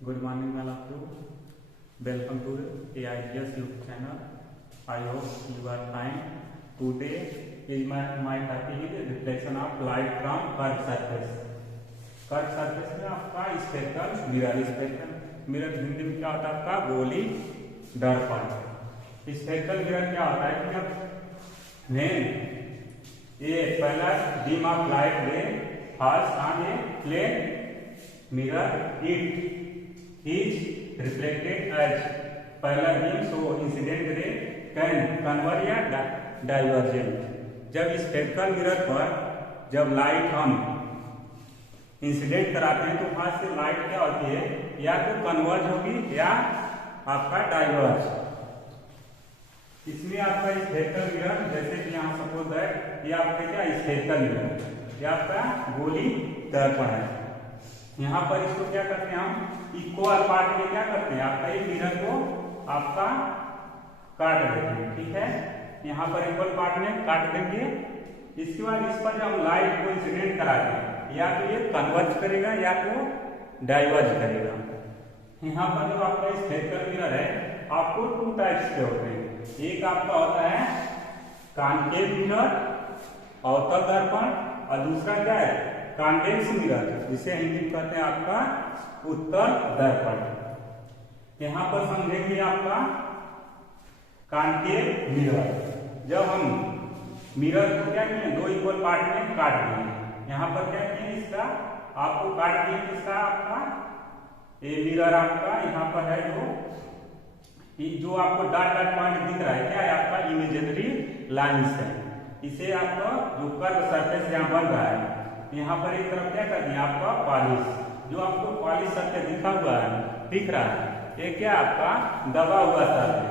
Good morning, all of you. Welcome to AITS YouTube channel. I hope you are fine. Today is my topic is reflection of light from curved surface. Curve surface में आपका spherical mirror Hindi में क्या होता है आपका गोली दर्पण। Spherical mirror क्या होता है कि जब ये पहला beam of light ray falls on a plane mirror it is reflected as पहला beam so incident ray can convert या डाइवर्जेंट। जब स्फेरिकल मिरर पर जब लाइट हम इंसिडेंट कराते हैं तो वहां से लाइट क्या होती है या तो कन्वर्ज होगी या आपका डाइवर्ज। इसमें आपका स्फेरिकल मिरर जैसे कि यहाँ सपोज है ये आपका क्या स्फेरिकल मिरर, ये आपका गोली दर्पण है। यहाँ पर इसको क्या करते हैं हम इक्वल पार्ट में क्या करते हैं आपका ये मिरर को आपका काट देते हैं, ठीक है। यहाँ पर इक्वल पार्ट में काट देंगे। इसके बाद इस पर जब हम लाइट को इंसिडेंट कराते हैं या तो ये कन्वर्ज करेगा या तो डाइवर्ज करेगा। यहाँ पर जो आपका स्फेरिकल मिरर है आपको टू टाइप्स के होते हैं। एक आपका होता है कॉन्केव मिरर अवतल दर्पण और दूसरा क्या है कॉन्वेक्स मिरर जिसे हिंदी में कहते हैं आपका उत्तल दर्पण। यहाँ पर समझेंगे आपका कॉन्केव मिरर। जब हम मिरर को क्या किए दो इक्वल पार्ट में काट दिए, यहाँ पर क्या किए इसका आपको काट दिए किसका आपका ये मिरर आपका यहाँ पर है जो आपको डॉट डॉट पॉइंट दिख रहा है क्या है आपका इमेजिनरी लाइंस है। इसे आपका जो कर्व सरफेस यहाँ बन रहा है यहाँ पर एक तरफ क्या कर दिया आपका पॉलिश, जो आपको पॉलिश सरफेस दिखा हुआ है दिख रहा है ये क्या आपका दबा हुआ तल है।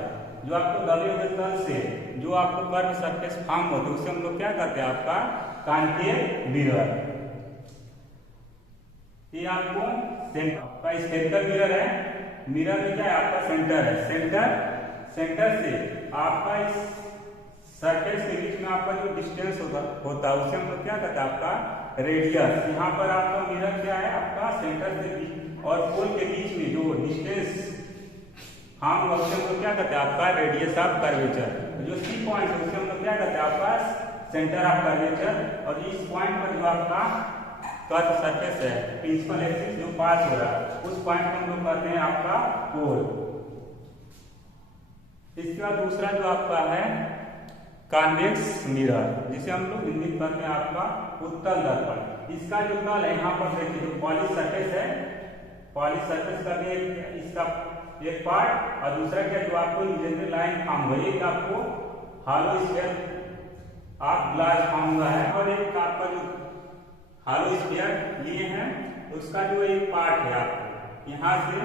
जो आपको दबे हुए तल से जो आपको कर्व सरफेस फॉर्म होता है उसे हम लोग क्या करते हैं आपका कॉन्केव मिरर। ये आपको आपका स्फेरिकल मिरर है। मिरर में क्या है आपका सेंटर है, सेंटर से आपका इस सरफेस के बीच में आपका जो डिस्टेंस होता है उसे हम लोग क्या कहते हैं आपका रेडियस। यहाँ पर आपका मिरर क्या है आपका सेंटर से और पोल के बीच में जो डिस्टेंस हम लोग क्या कहते हैं आपका रेडियस ऑफ कर्वेचर। जो सी पॉइंट है उसे हम लोग क्या कहते हैं आपका सेंटर ऑफ कर्वेचर। और इस पॉइंट पर जो आपका कर्व सरफेस है प्रिंसिपल एक्सिस जो पास हो रहा है उस पॉइंट को हम लोग कहते हैं आपका पोल। इसके बाद दूसरा जो आपका है कॉन्वेक्स मिरर जिसे हम लोग हिंदी में कहते हैं आपका उत्तल दर्पण। इसका जो तल है यहाँ पर देखिए जो पॉलिश सरफेस है, पॉलिश सरफेस का भी इसका एक पार्ट और दूसरा क्या जो आपको इमेजिनरी लाइन फॉर्म हुआ एक आपको हॉलो स्फीयर आप ग्लास फॉर्म हुआ है और एक आपका जो हॉलो स्फीयर ये है उसका जो एक पार्ट है आपको यहाँ से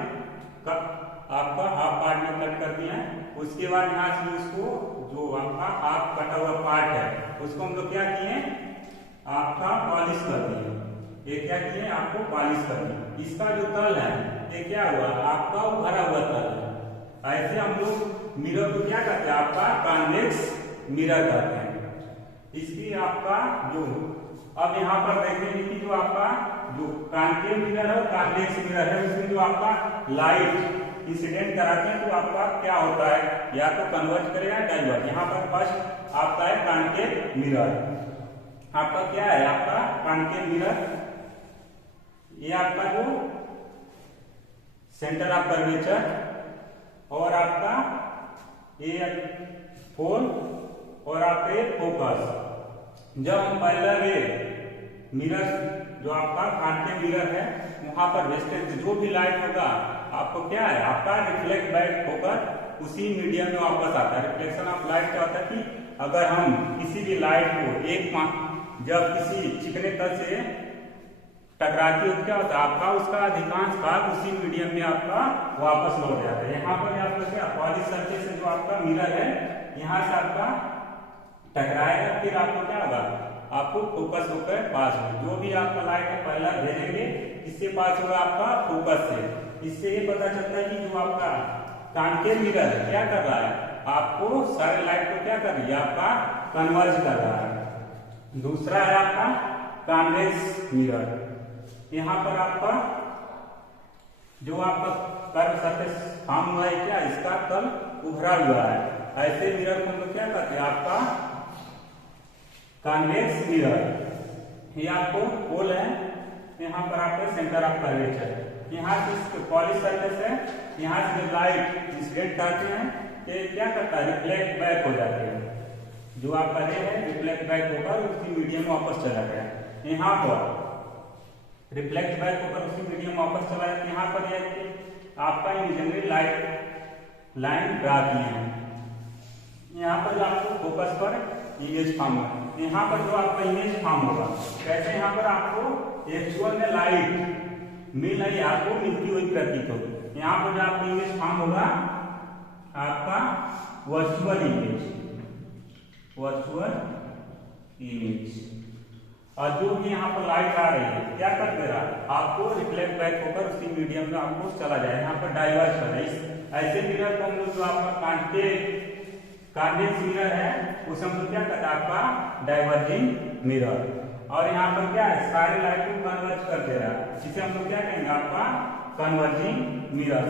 आपका हाफ पार्ट में कट कर दिया है। उसके बाद यहाँ से उसको जो आपका हाफ कटा हुआ पार्ट है उसको हम लोग क्या किए आपका पॉलिश कर दिए। ये क्या किए आपको पॉलिश कर दिए। इसका जो तल है ये क्या हुआ आपका भरा हुआ तल है। ऐसे हम लोग मिरर को क्या करते हैं आपका कॉन्वेक्स मिरर करते हैं। इसकी आपका जो अब यहाँ पर देखेंगे कि जो आपका जो कॉन्केव मिरर है कॉन्वेक्स मिरर है उसमें जो आपका लाइट इंसिडेंट कराते हैं तो आपका क्या होता है या तो कन्वर्ज करेगा डाइवर्ज। यहाँ पर फर्स्ट आपका है कॉन्केव मिरर। आपका क्या है आपका कॉन्केव मिरर ये आपका जो सेंटर ऑफ कर्वेचर और आपका ये पोल और आपके फोकस। जब हम पहला रे मिरर जो आपका कॉन्केव मिरर है वहां पर वेस्टेज जो भी लाइट होगा आपको क्या है आपका रिफ्लेक्ट बैक होकर उसी मीडियम में वापस आता है। रिफ्लेक्शन ऑफ लाइट क्या होता है कि अगर हम किसी भी लाइट को एक जब किसी चिकने तल से टकराती है क्या होता है आपका उसका अधिकांश भाग उसी मीडियम में आपका वापस लौट जाता है। यहाँ पर आपका क्या पॉलिश सरफेस जो आपका मिरर है यहाँ से आपका टकराएगा फिर आपको क्या होगा आपको फोकस होकर पास होगा। जो भी आपका लाइट है पहला भेजेंगे किससे पास होगा आपका फोकस से। इससे ये पता चलता है कि जो आपका कॉन्केव मिरर है क्या कर रहा है आपको सारे लाइट को क्या कर रही है आपका कन्वर्ज कर रहा है। दूसरा है आपका कॉन्वेक्स मिरर। यहाँ पर आपका जो आपका कर्व सरफेस फॉर्म हुआ है क्या, इसका तल उभरा हुआ है। ऐसे मिरर को हम लोग क्या कहते हैं, आपका कॉन्वेक्स मिरर। ये आपको होल है, यहाँ पर आपका सेंटर ऑफ कर्वेचर है। यहाँ से पॉलिश सरफेस है, यहाँ से लाइट इंसिडेंट करते हैं, ये क्या करता है, रिफ्लेक्ट बैक हो जाते हैं। जो आपका रे है रिफ्लेक्ट बैक होकर उसी मीडियम में वापस चला गया। यहाँ पर रिफ्लेक्ट बैक होकर उसी मीडियम में वापस चला गया। यहाँ पर यह आपका इमेजिनरी लाइट लाइन ड्रा किए हैं। यहाँ पर जो आपको फोकस पर इमेज फॉर्म होगा, यहाँ पर जो आपका इमेज फॉर्म होगा कैसे, यहाँ पर आपको एक्चुअल में लाइट मिल रही, आपको मिलती हुई प्रतीत होगी। यहाँ पर जो आपका इमेज फॉर्म होगा आपका वर्चुअल इमेज, वर्चुअल इमेज। और जो भी यहाँ पर लाइट आ रही है क्या कर दे रहा है, आपको रिफ्लेक्ट बैक होकर उसी मीडियम में आपको चला जाए, यहाँ पर डाइवर्स कर रहा है। ऐसे मिरर को हम लोग जो आपका कॉन्वेक्स मिरर है उसे हम लोग क्या कहते हैं, आपका डाइवर्जिंग मिरर। और यहाँ पर क्या है, सारे लाइट को कन्वर्ज कर दे रहा है, जिसे हम लोग क्या कहेंगे, आपका कन्वर्जिंग मिरर।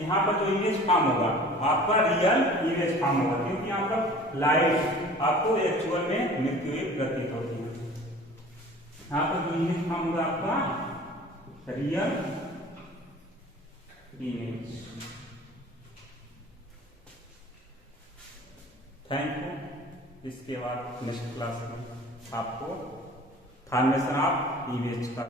यहाँ पर जो इमेज फॉर्म होगा आपका रियल इमेज फॉर्म होगा, क्योंकि यहाँ पर लाइट आपको एक्चुअल में मिलती हुई प्रतीत होती है। यहाँ पर जो इमेज फॉर्म होगा आपका रियल इमेज। Thank you. इसके बाद नेक्स्ट क्लास में आपको फॉर्मेशन ऑफ इमेज का